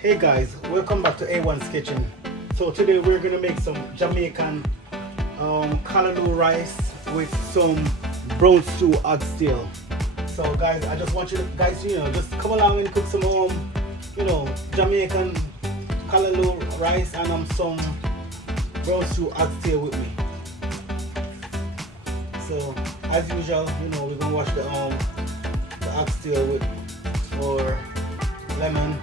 Hey guys, welcome back to A1's Kitchen. So today we're gonna make some Jamaican callaloo rice with some brown stew oxtail. So guys, I just want you to, guys, just come along and cook some Jamaican callaloo rice and some brown stew oxtail with me. So as usual, we're gonna wash the oxtail with our lemon.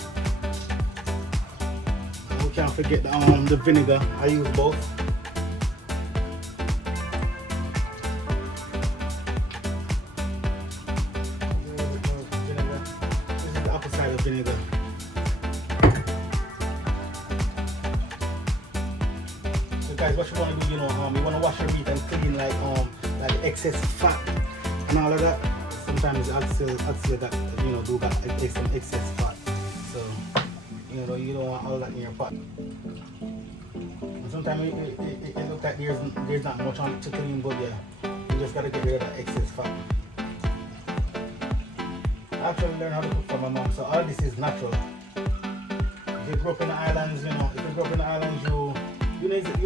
We can't forget the vinegar. I use both. Vinegar. This is the upper side of vinegar. So guys, what you want to do, you want to wash your meat and clean like excess fat and all of that. Sometimes oxtail that do got some excess fat. So you don't want all that in your pot. And sometimes it looks like there's not much on it to clean, but yeah, you just gotta get rid of that excess fat. I actually learned how to cook from my mom, so all this is natural. If you grew up in the islands, you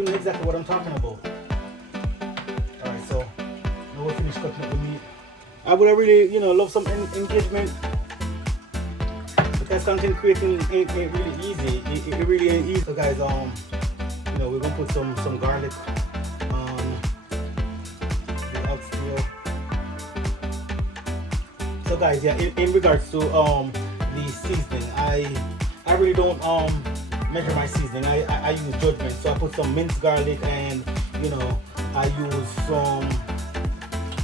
know exactly what I'm talking about. Alright, so now we'll finish cooking up the meat. I would really, love some engagement. Because content creating ain't really easy. It really ain't easy. So guys, we're gonna put some garlic on the oxtail. So guys, yeah, in regards to the seasoning, I really don't measure my seasoning. I use judgment. So I put some minced garlic and I use some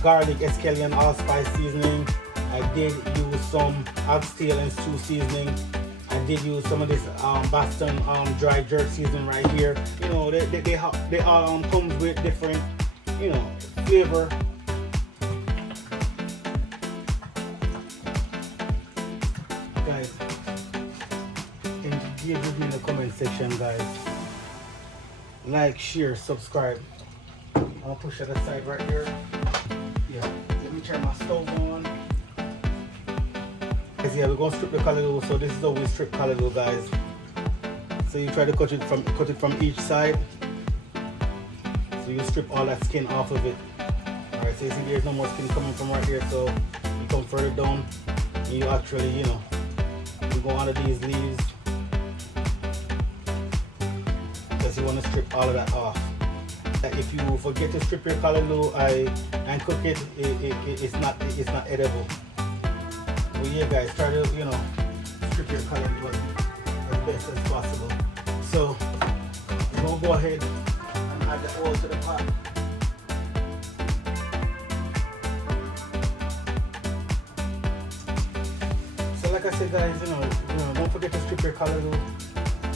garlic escallion allspice seasoning. I did use some oxtail and stew seasoning. I did use some of this Boston dry jerk seasoning right here. They all comes with different flavor. Guys, engage with me in the comment section, guys. Like, share, subscribe. I'll push it aside right here. Yeah, let me turn my stove on. Yeah, we're gonna strip the callaloo. So this is how we strip callaloo, guys. So you try to cut it from each side. So you strip all that skin off of it. Alright, so you see there's no more skin coming from right here. So you come further down and you actually, you go under these leaves. Because you want to strip all of that off. If you forget to strip your callaloo and cook it, it's not edible. Well, yeah, guys, try to strip your callaloo as best as possible. So we're gonna go ahead and add the oil to the pot. So like I said, guys, don't forget to strip your callaloo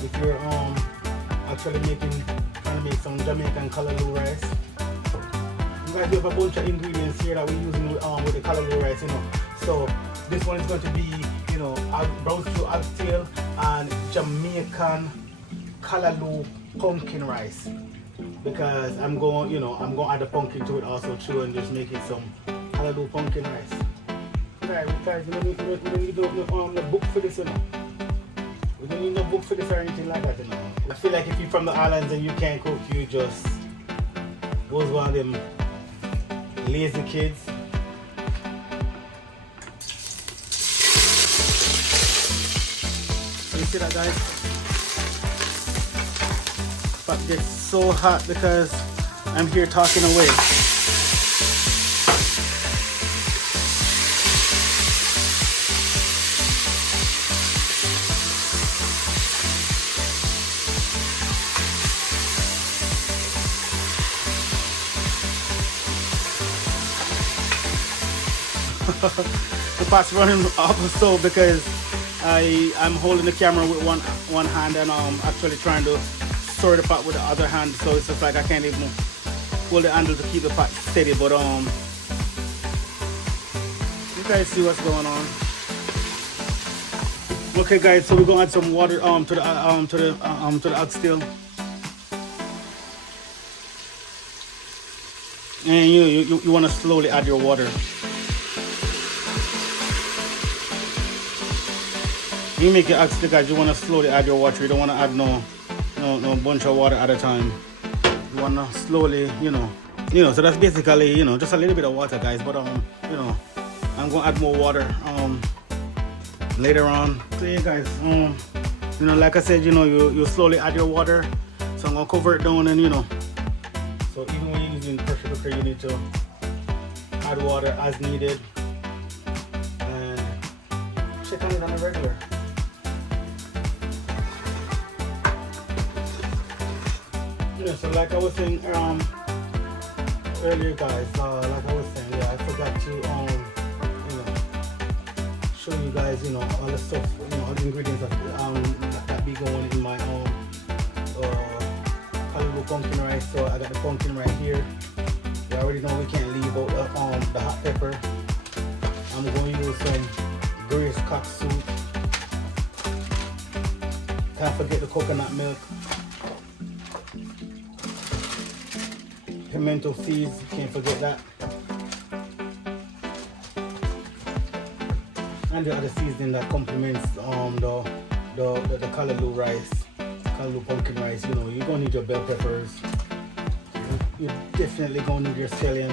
if you're actually trying to make some Jamaican callaloo rice. You guys, we have a bunch of ingredients here that we're using with the callaloo rice, So this one is going to be, brown stew oxtail and Jamaican callaloo pumpkin rice. Because I'm going to add a pumpkin to it also too, and just make it some callaloo pumpkin rice. Guys, we don't need the book for this, We don't need no book for this or anything like that, I feel like if you're from the islands and you can't cook, you just was one of them lazy kids. You see that, guys? Pot gets so hot because I'm here talking away. The pot's running off the stove because I'm holding the camera with one hand and actually trying to stir the pot with the other hand, so it's just like I can't even hold the handle to keep the pot steady. But you guys see what's going on. Okay, guys, so we're gonna add some water to the oxtail, and you want to slowly add your water. You make it actually, guys, you want to slowly add your water. You don't want to add no bunch of water at a time. You want to slowly, so that's basically, just a little bit of water, guys. But I'm gonna add more water later on. So yeah, guys, like I said, you slowly add your water. So I'm gonna cover it down, and so even when you're using pressure cooker, you need to add water as needed and check on it on a regular. So like I was saying earlier, guys, like I was saying, yeah, I forgot to show you guys, all the stuff, all the ingredients that be going in my Calaloo pumpkin rice. So I got the pumpkin right here. You already know we can't leave out the hot pepper. I'm going to use some grease cock soup. Can't forget the coconut milk. Pimento seeds, can't forget that. And the other seasoning that complements the Calaloo rice, Calaloo pumpkin rice. You're gonna need your bell peppers. You're definitely gonna need your scallion.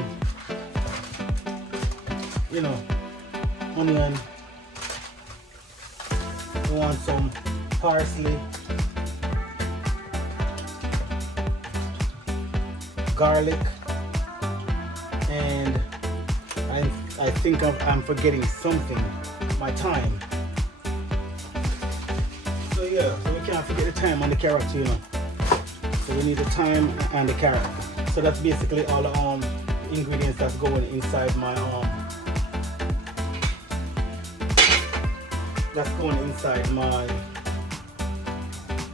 Onion. You want some parsley, garlic, and I think I'm forgetting something. My thyme. So yeah, so we can't forget the thyme and the carrot, So we need the thyme and the carrot. So that's basically all the ingredients that's going inside my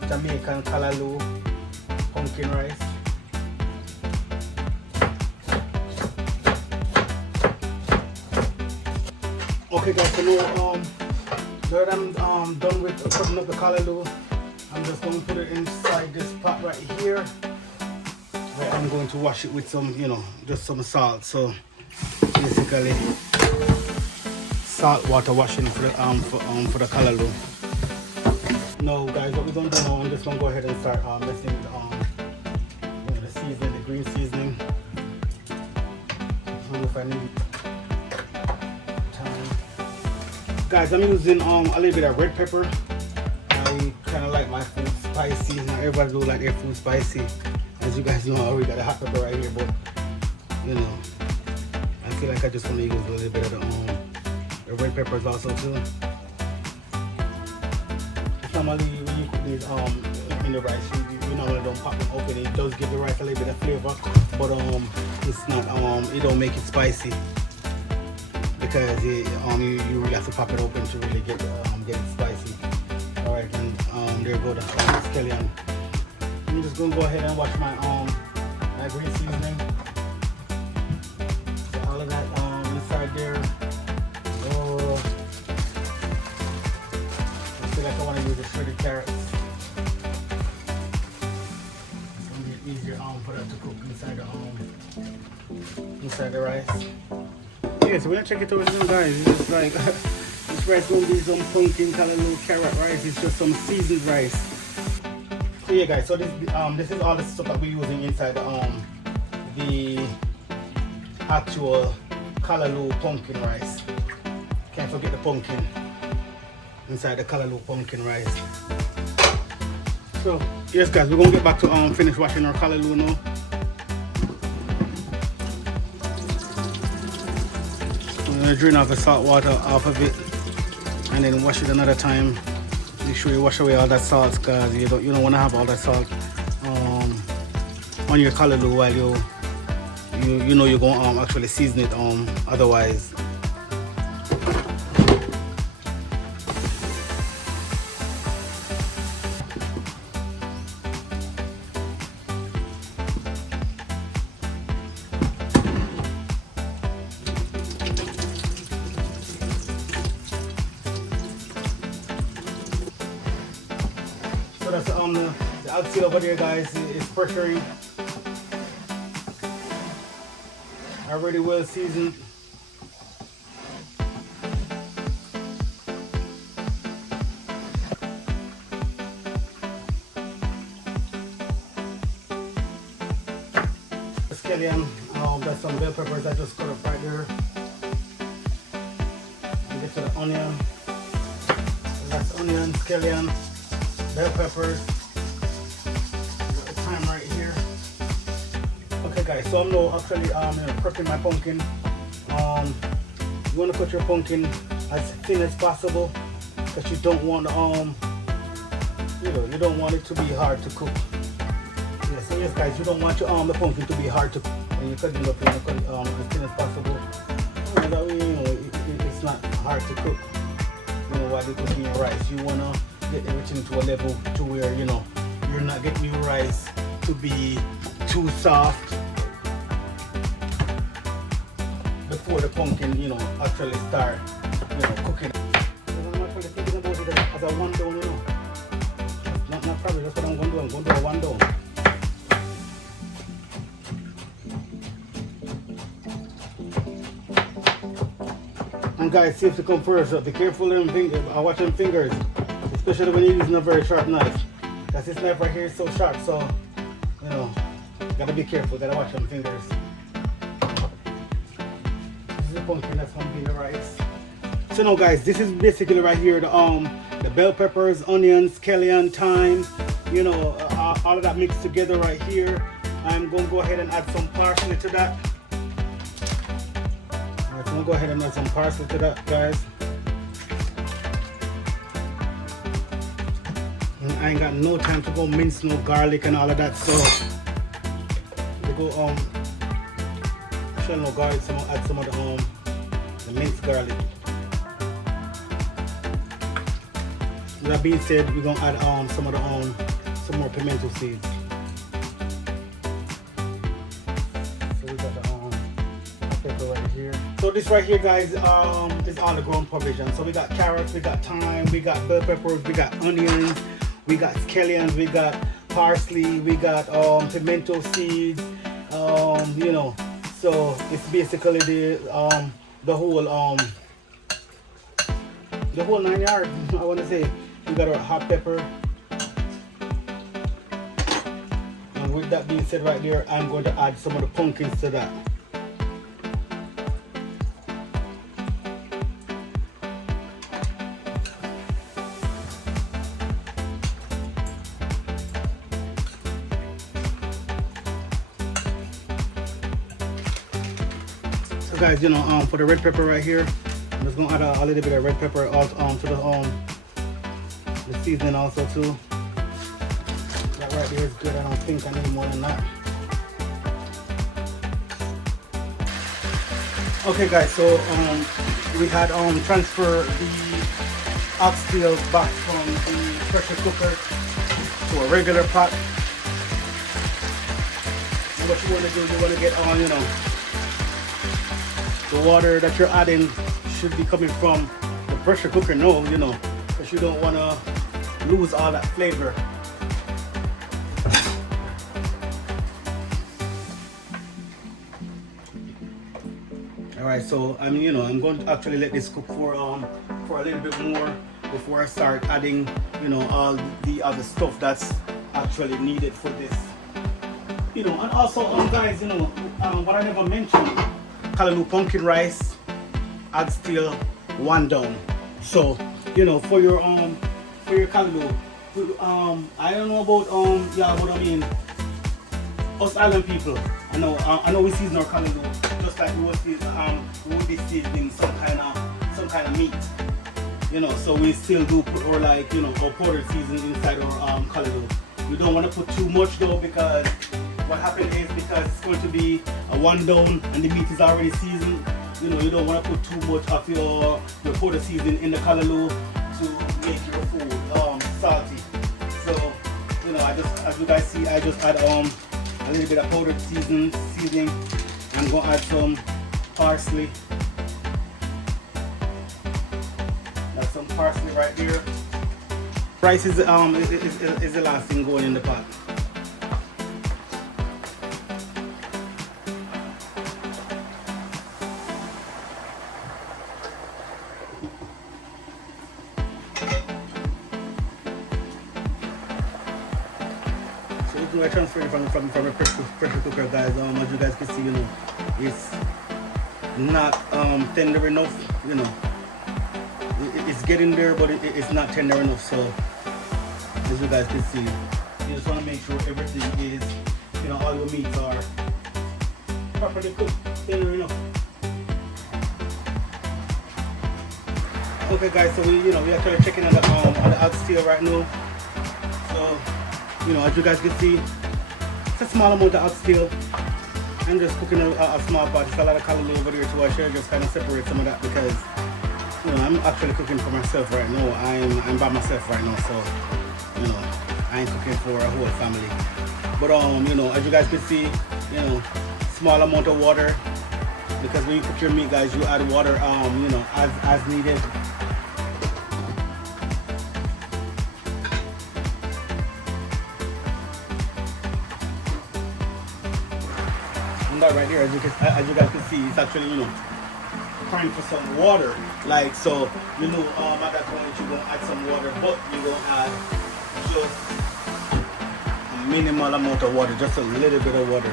Jamaican Calaloo pumpkin rice. Okay, guys, so now that I'm done with cutting up the Calaloo, I'm just going to put it inside this pot right here. Where I'm going to wash it with some, just some salt. So basically, salt water washing for the Calaloo. Now, guys, what we're going to do now, I'm just going to go ahead and start messing with the seasoning, the green seasoning. I don't know if I need time. Guys, I'm using a little bit of red pepper. I kind of like my food spicy. Not everybody do like their food spicy. As you guys know, I already got a hot pepper right here, but I feel like I just want to use a little bit of the red peppers also too. Normally when you cook these in the rice, you normally don't pop them open. It does give the rice a little bit of flavor, but it's not it don't make it spicy because you really have to pop it open to really get it spicy. All right, and there go the scallion. I'm just gonna go ahead and wash my my green seasoning. So all of that inside there. Oh, I feel like I want to use the shredded carrots. It's gonna be easier for that to cook inside the rice. Yeah, so when I check it out, guys, it's just like this rice won't be some pumpkin Calaloo carrot rice. It's just some seasoned rice. So yeah, guys, so this is all the stuff that we're using inside the actual Calaloo pumpkin rice. Can't forget the pumpkin inside the Calaloo pumpkin rice. So yes, guys, we're gonna get back to finish washing our Calaloo now. I'm gonna drain off the salt water off of it and then wash it another time. Make sure you wash away all that salt, because you don't want to have all that salt on your Calaloo while you're going to actually season it otherwise. So that's the oxtail over there, guys, is pressuring. Already well seasoned. scallion. That's some bell peppers I just cut up right there. And get to the onion. So that's onion, scallion, bell peppers. Got the thyme right here. Okay guys, so I'm now actually prepping my pumpkin. You want to cut your pumpkin as thin as possible because you don't want you don't want it to be hard to cook. Yeah, so yes guys, you don't want your the pumpkin to be hard to cook. When you cut it up, you want to cut it as thin as possible. That way, it's not hard to cook. While you're cooking your rice, you want to get everything to a level to where you're not getting your rice to be too soft before the pumpkin actually start cooking. I'm actually thinking about it as a one down, not probably that's what I'm going to do. I'm going to do a one down. And guys, safety come first. So be careful watch them fingers, especially when you're using a very sharp knife. Because this knife right here is so sharp, so gotta be careful. Gotta watch them fingers. This is the pumpkin that's gonna be in the rice. So now, guys, this is basically right here the bell peppers, onions, scallion, thyme. All of that mixed together right here. I'm gonna go ahead and add some parsley to that. Alright, so I'm gonna go ahead and add some parsley to that, guys. And I ain't got no time to go mince no garlic and all of that, so we go shell no garlic, so I'm gonna add some of the minced garlic. That being said, we're gonna add some more pimento seeds. So we got the pepper right here. So this right here, guys, is all the ground provision. So we got carrots, we got thyme, we got bell peppers, we got onions, we got scallions, we got parsley, we got pimento seeds. So it's basically the whole 9 yards. I want to say. We got our hot pepper. And with that being said right there, I'm going to add some of the pumpkins to that. So guys, for the red pepper right here, I'm just gonna add a little bit of red pepper to the seasoning also too. That right there is good. I don't think I need more than that. Okay guys, so we had transferred the oxtail back from the pressure cooker to a regular pot. And what you want to do, you want to get on, the water that you're adding should be coming from the pressure cooker now, because you don't want to lose all that flavor. All right, so I'm going to actually let this cook for a little bit more before I start adding all the other stuff that's actually needed for this. And also guys, what I never mentioned, Calaloo pumpkin rice, oxtail, one down. So for your callaloo, I don't know about us island people. I know we season our callaloo just like we would be seasoning some kind of meat. So we still do put our our powder season inside our callaloo. We don't want to put too much though, because what happens is, because it's going to be a one down and the meat is already seasoned, you don't want to put too much of your powder seasoning in the callaloo to make your food salty. So as you guys see, I just add a little bit of powdered seasoning. I'm gonna add some parsley. That's some parsley right there. Rice is the last thing going in the pot. I transferred it from a pressure cooker, guys. As you guys can see, it's not tender enough. It's getting there, but it's not tender enough. So as you guys can see, you just want to make sure everything is, all your meats are properly cooked, tender enough. Okay, guys, so we actually checking on the oxtail right now. So as you guys can see, it's a small amount of oxtail. I'm just cooking a small part. It's a lot of callaloo over there too. I should just kind of separate some of that because I'm actually cooking for myself right now. I'm by myself right now, so I ain't cooking for a whole family. But as you guys can see, small amount of water, because when you cook your meat, guys, you add water as needed. And that right here, as you guys can see, it's actually crying for some water. Like, so at that point you're gonna add some water, but you're gonna add just a minimal amount of water, just a little bit of water.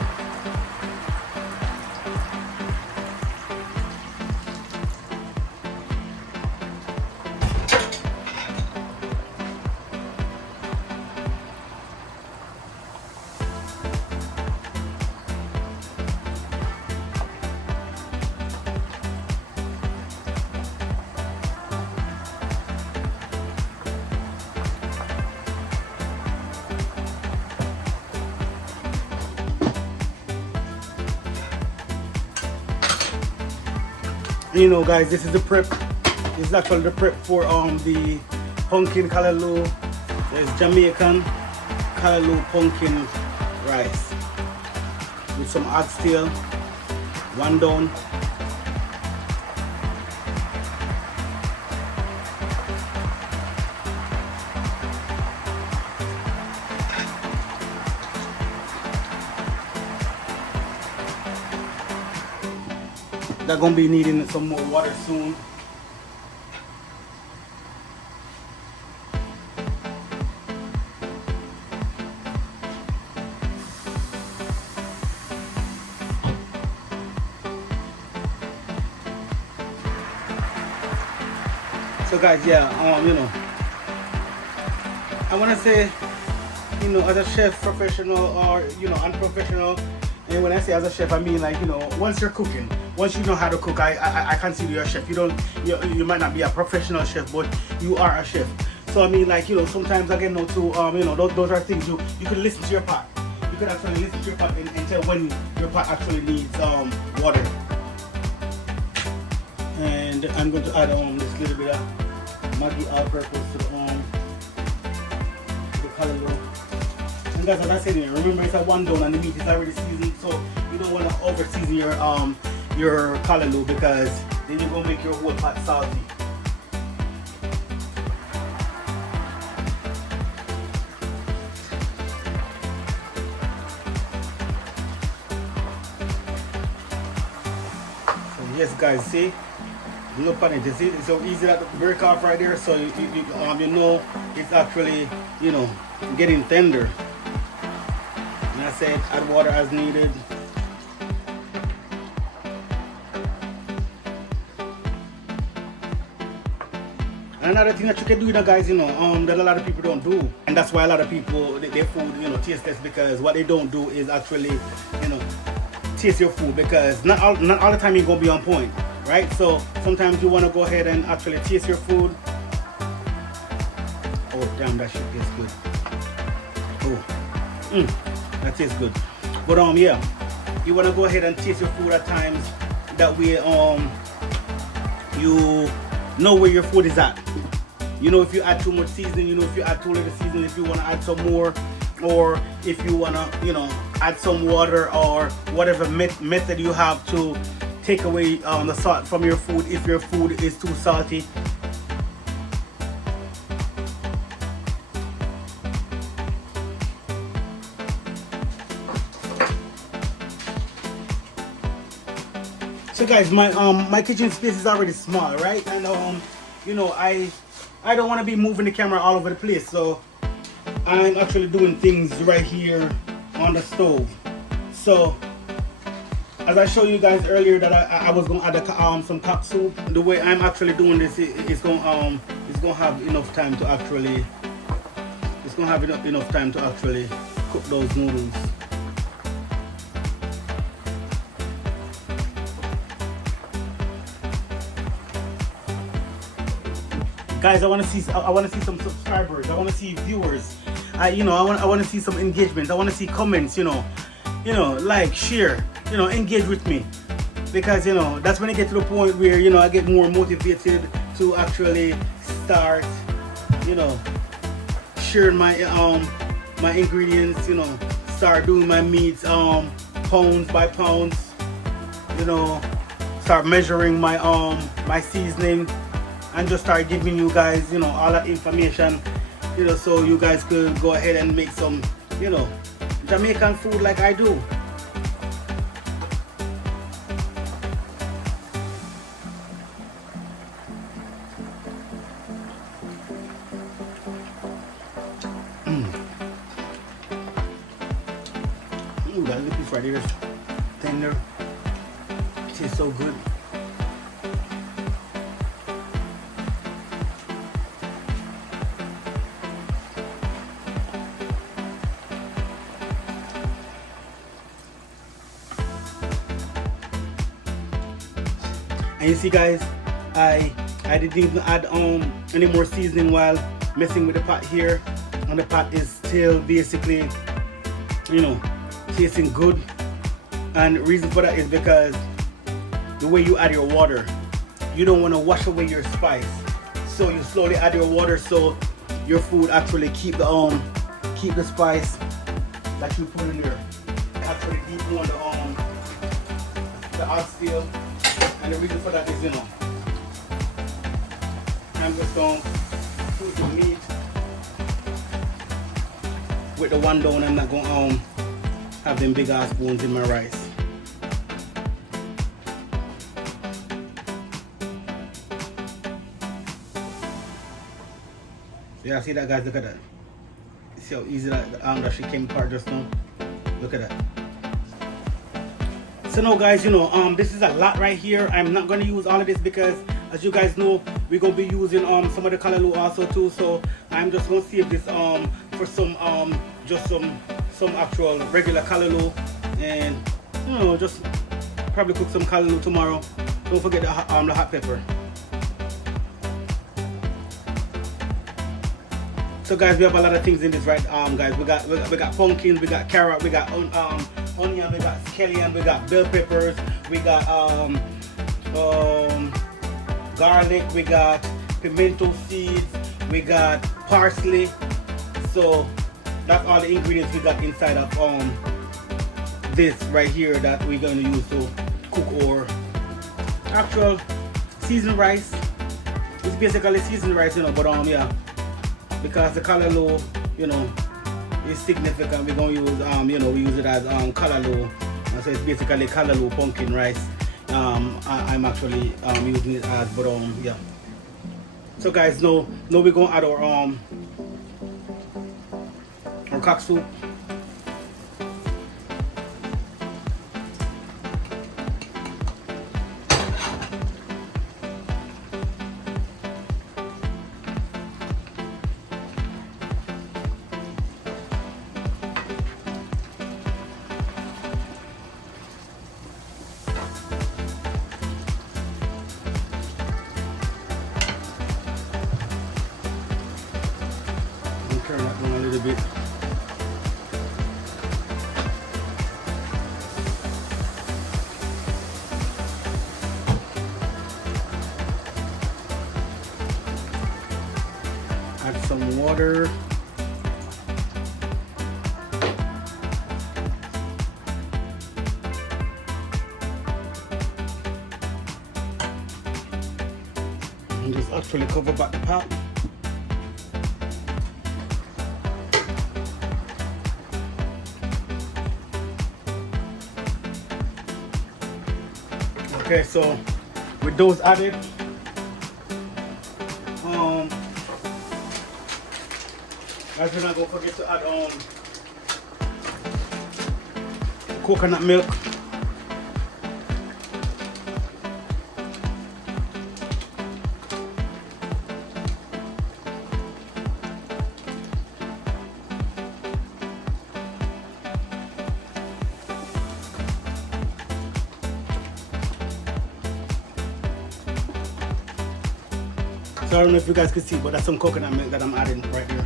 Guys, this is the prep. This is actually the prep for the pumpkin callaloo. There's Jamaican callaloo pumpkin rice with some oxtail, one down. They're gonna be needing some more water soon. So guys, yeah, I wanna say, as a chef, professional or unprofessional. And when I say as a chef, I mean like, once you're cooking, once you know how to cook, I consider you a chef. You might not be a professional chef, but you are a chef. So I mean, like, sometimes again, those are things you can listen to your pot. You can actually listen to your pot and tell when your pot actually needs water. And I'm going to add this little bit of Maggi all-purpose to the callaloo. And guys, as I said, remember it's a one down and the meat is already seasoned, so you don't want to over season your callaloo, because then you're gonna make your whole pot salty. So yes, guys, see, look on it. You see, it's so easy to break off right there. So you it's actually getting tender. And I said add water as needed. Another thing that you can do, guys, that a lot of people don't do, and that's why a lot of people their food, tasteless, because what they don't do is actually, taste your food, because not all the time you're gonna be on point, right? So sometimes you want to go ahead and actually taste your food. Oh damn, that shit tastes good. Oh, that tastes good. But yeah, you want to go ahead and taste your food at times. That way, you know where your food is at. If you add too much seasoning, if you add too little seasoning, if you want to add some more, or if you want to, add some water, or whatever method you have to take away the salt from your food if your food is too salty. So guys, my kitchen space is already small, right? And I don't want to be moving the camera all over the place, so I'm actually doing things right here on the stove. So as I showed you guys earlier that I was gonna add some cock soup. The way I'm actually doing this, it's gonna have enough time to actually cook those noodles. Guys, I want to see some subscribers. I want to see viewers. I want to see some engagement. I want to see comments. Like, share. Engage with me, because that's when I get to the point where I get more motivated to actually start sharing my ingredients. Start doing my meats pounds by pounds. Start measuring my seasoning, and just start giving you guys all that information, so you guys could go ahead and make some Jamaican food like I do. Ooh, guys, the piece right here is tender. It tastes so good. And you see, guys, I didn't even add any more seasoning while messing with the pot here, and the pot is still basically tasting good. And the reason for that is because the way you add your water, you don't want to wash away your spice, so you slowly add your water so your food actually keep the spice that you put in there, actually deep on the oxtail. And the reason for that is, I'm just going to put the meat with the one down. I'm not going to have them big ass bones in my rice. Yeah, see that, guys? Look at that. See how easy that she came apart just now? Look at that. So now, guys, this is a lot right here. I'm not going to use all of this because, as you guys know, we're going to be using some of the callaloo also too. So I'm just going to save this for some just some actual regular callaloo, and just probably cook some callaloo tomorrow. Don't forget the hot pepper. So guys, we have a lot of things in this, right? Guys, we got pumpkin, we got carrot, we got onion, we got scallion, we got bell peppers, we got garlic, we got pimento seeds, we got parsley. So that's all the ingredients we got inside of this right here that we're going to use to cook our actual seasoned rice. It's basically seasoned rice, but yeah, because the callaloo, is significant, we're going to use we use it as callaloo. So it's basically callaloo pumpkin rice. I'm actually using it as, but yeah. So guys, now we're going to add our cock soup. Turn that one a little bit. Add some water. And just actually cover back the pot. Okay, so with those added, guys, we're not gonna forget to add coconut milk. So I don't know if you guys can see, but that's some coconut milk that I'm adding right here.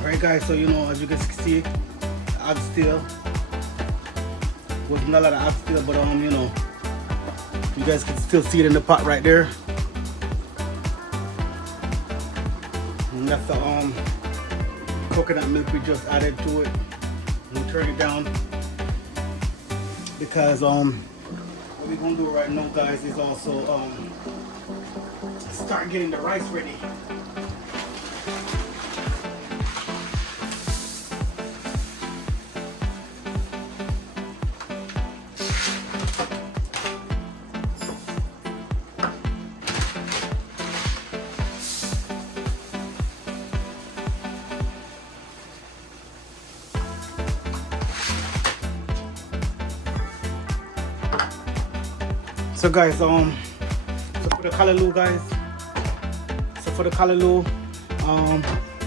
Alright guys, so as you can see, oxtail. Wasn't a lot of oxtail, but you guys can still see it in the pot right there. And that's the coconut milk we just added to it. We'll turn it down because what we're gonna do right now, guys, is also start getting the rice ready. So guys, so for the callaloo, guys,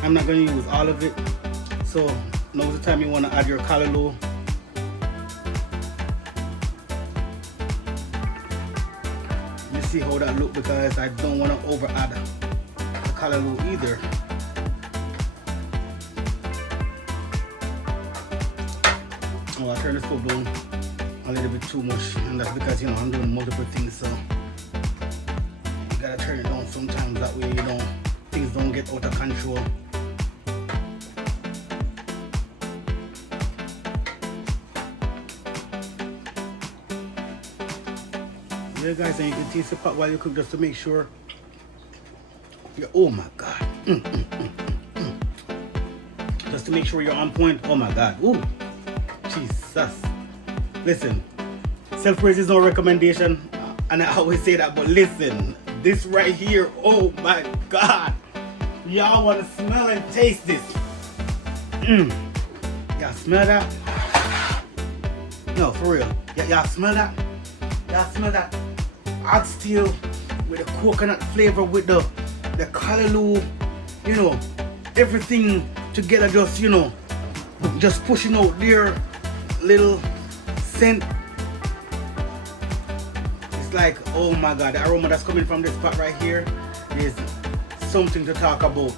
I'm not gonna use all of it. So now's the time you wanna add your callaloo. You see how that look, because I don't wanna over add the callaloo either. Oh, I turned the stove down a little bit too much, and that's because I'm doing multiple things, so you gotta turn it down sometimes, that way things don't get out of control. Yeah guys, and you can taste the pot while you cook, just to make sure oh my god, just to make sure you're on point. Oh my god, ooh, Jesus. Listen, self-praise is no recommendation, and I always say that, but listen, this right here, oh my god, y'all want to smell and taste this. Y'all smell that? No, for real. Y'all smell that? Y'all smell that oxtail with the coconut flavor, with the callaloo, everything together, just pushing out their little scent. It's like, oh my god, the aroma that's coming from this pot right here is something to talk about.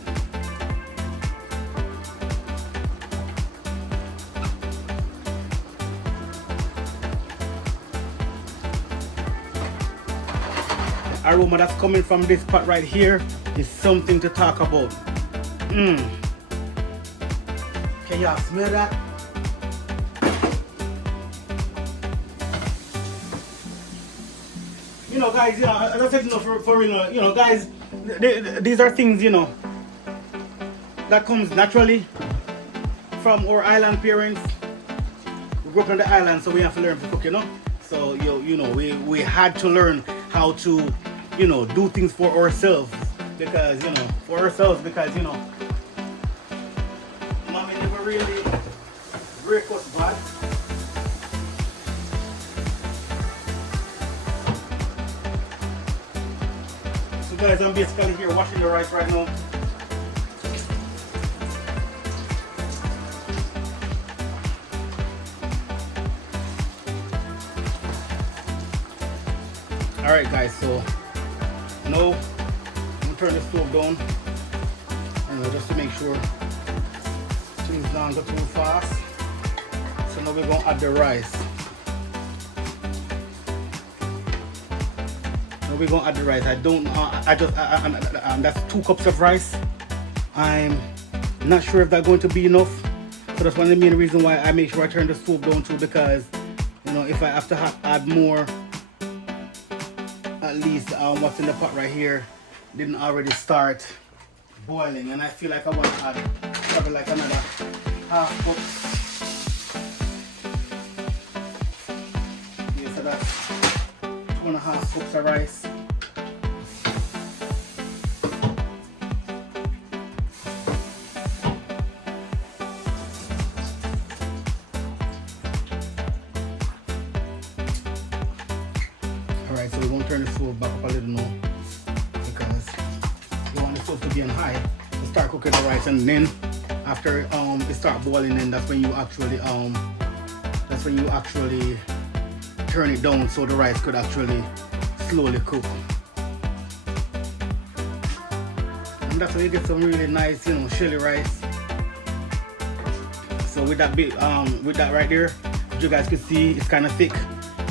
The aroma that's coming from this pot right here is something to talk about. Can y'all smell that? Guys, as I said, for real, guys, these are things, that comes naturally from our island parents. We grew up on the island, so we have to learn to cook, So, we had to learn how to, do things for ourselves, because, mommy never really break us bad. Guys, I'm basically here washing the rice right now. Alright guys, so now I'm gonna turn the stove down, just to make sure things don't go too fast. So now we're gonna add the rice. We're gonna add the rice. That's 2 cups of rice. I'm not sure if that's going to be enough, so that's one of the main reasons why I make sure I turn the stove down too, because if I have to add more, at least what's in the pot right here didn't already start boiling, and I feel like I want to add probably like another half cup. Yeah, so that's 2.5 cups of rice. Alright, so we're going to turn the stove back up a little now, because you want the stove to be on high to start cooking the rice, and then after it start boiling, then that's when you actually turn it down so the rice could actually slowly cook. And that's where you get some really nice, you know, shelly rice. So with that bit, with that right there, as you guys can see, it's kind of thick.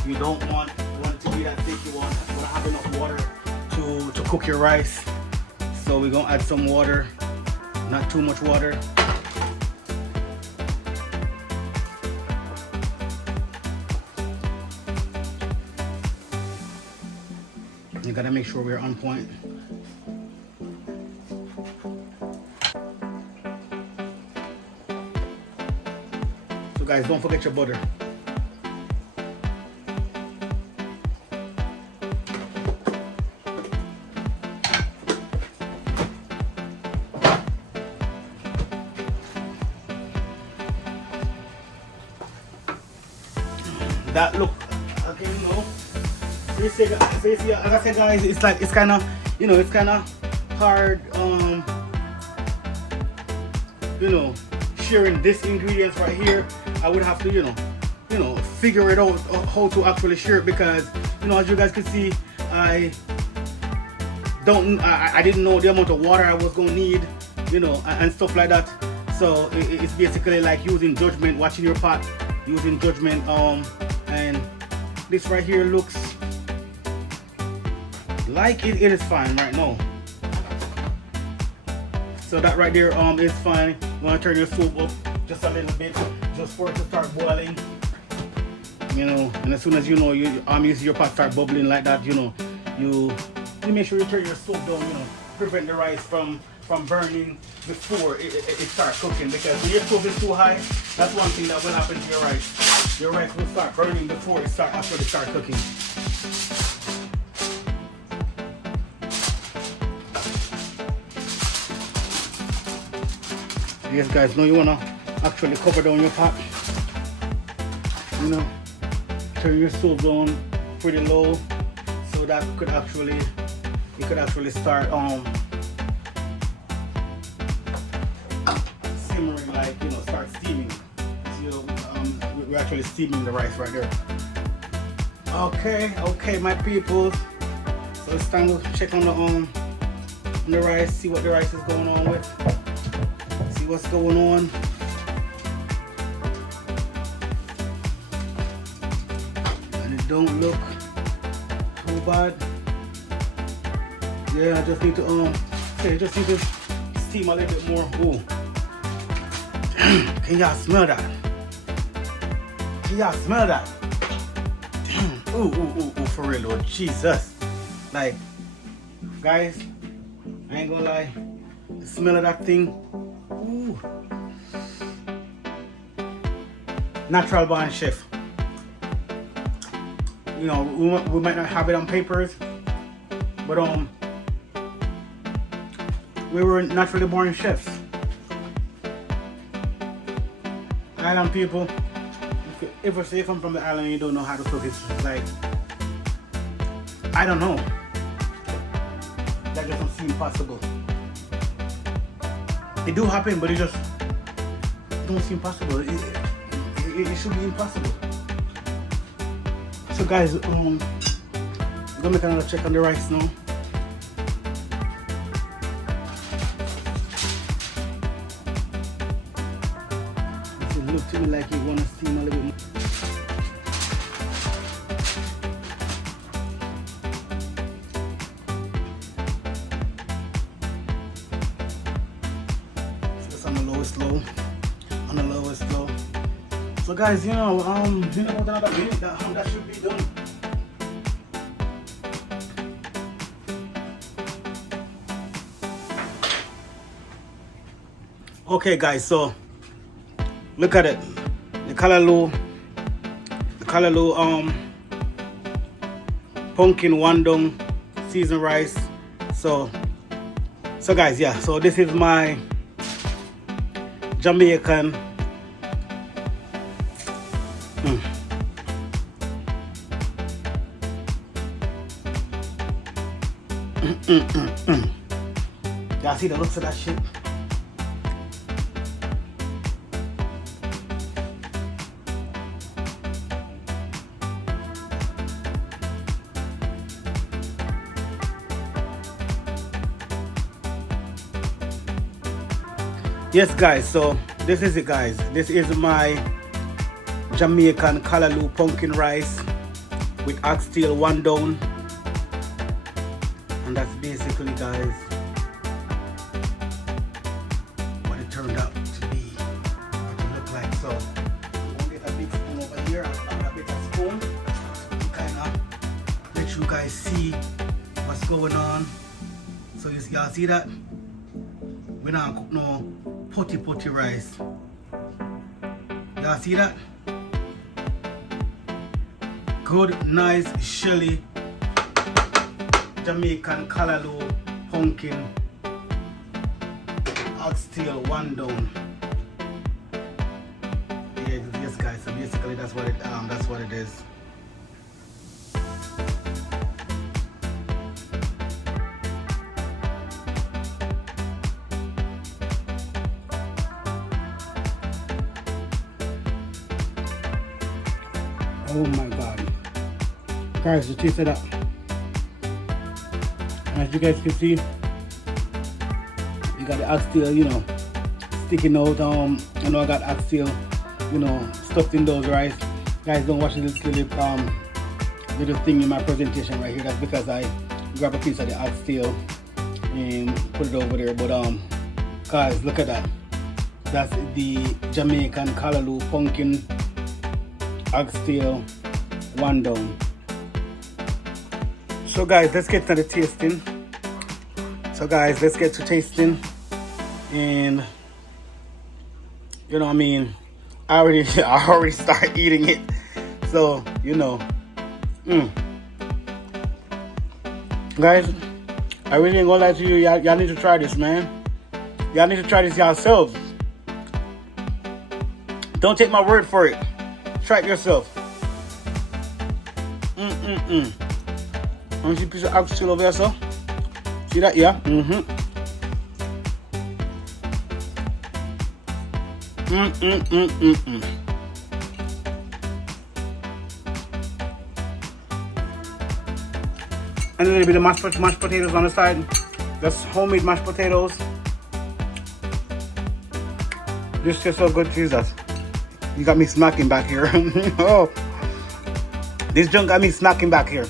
You don't want it to be that thick. You want to have enough water to cook your rice. So we're gonna add some water, not too much water. You gotta make sure we're on point. So guys, don't forget your butter. That look again, you know. So you see, as I said, guys, it's kind of, you know, it's kind of hard, you know, sharing this ingredients right here. I would have to, you know, figure it out how to actually share it, because, you know, as you guys can see, I didn't know the amount of water I was gonna need, you know, and stuff like that. So it's basically like using judgment, watching your pot, using judgment. And this right here looks like it is fine right now. So that right there is fine. You want to turn your soup up just a little bit, just for it to start boiling, you know. And as soon as you know you see your pot start bubbling like that, you know, you make sure you turn your stove down, you know, prevent the rice from burning before it starts cooking, because when your stove is too high, that's one thing that will happen to your rice. Your rice will start burning before it start cooking. Yes, guys, now you wanna actually cover down your pot. You know, turn your stove down pretty low, so that you could actually start simmering, like, you know, start steaming. So we're actually steaming the rice right there. Okay, my people. So it's time to check on the rice, see what the rice is going on with. See what's going on. And it don't look too bad. Yeah, I just need to steam a little bit more. Ooh. Can y'all smell that? Can y'all smell that? Ooh, for real, Lord Jesus. Like, guys, I ain't gonna lie. The smell of that thing. Ooh. Natural born chef. You know, we might not have it on papers, but we were naturally born chefs. Island people, if you ever say you come from the island and you don't know how to cook, it's like, I don't know. That doesn't seem possible. It do happen, but it just don't seem possible. It should be impossible. So guys, I'm gonna make another check on the rice now. It looks to me like you wanna steam a little bit more. On the lowest low. So guys, you know about another minute that should be done. Okay guys, so look at it. The Calaloo pumpkin wandong seasoned rice. So guys, yeah, so this is my Jamaican Y'all see the looks of that shit? Yes guys, so this is it guys. This is my Jamaican callaloo pumpkin rice with oxtail wandong. And that's basically guys what it turned out to be, what it looked like. So we'll get a big spoon over here and a bit of spoon to kind of let you guys see what's going on. So y'all see that? We not cook no potty rice. Y'all see that? Good, nice, shelly Jamaican callaloo pumpkin oxtail wandong. Yeah, yes guys. So basically that's what it is. Oh my god. Guys, you taste it up. As you guys can see, you got the oxtail, you know, sticking out. I know I got oxtail, you know, stuffed in those rice. Guys, don't watch this little thing in my presentation right here. That's because I grab a piece of the oxtail and put it over there. But guys, look at that. That's the Jamaican callaloo pumpkin oxtail wandong. So guys, let's get to the tasting. And you know what I mean, I already started eating it. So you know, guys, I really ain't gonna lie to you. Y'all need to try this, man. Y'all need to try this yourselves. Don't take my word for it. Try it yourself. Want to see a piece of oxtail over there, so? See that? Yeah. And a little bit of mashed potatoes on the side. That's homemade mashed potatoes. This tastes so good, Jesus. You got me smacking back here. Oh, this junk got me smacking back here.